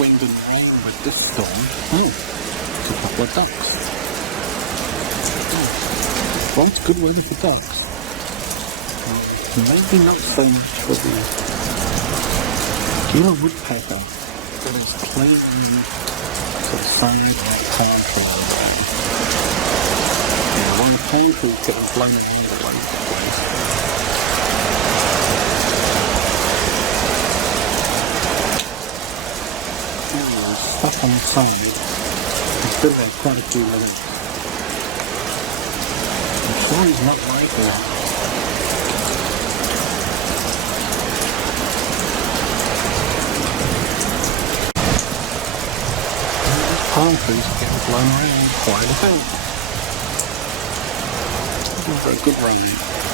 wind and rain with this storm. Oh, it's a couple of ducks. Oh, well, it's good weather for ducks. Maybe not so much for the Gila Woodpecker that is clinging to the side of that palm tree on the ground. Yeah, one of the palm trees getting blown around all over the place. And stuff on the side. There's still got quite a few leaves. I'm sure he's not liking that. Palm trees are getting blown around quite a bit. Looking for a good ride.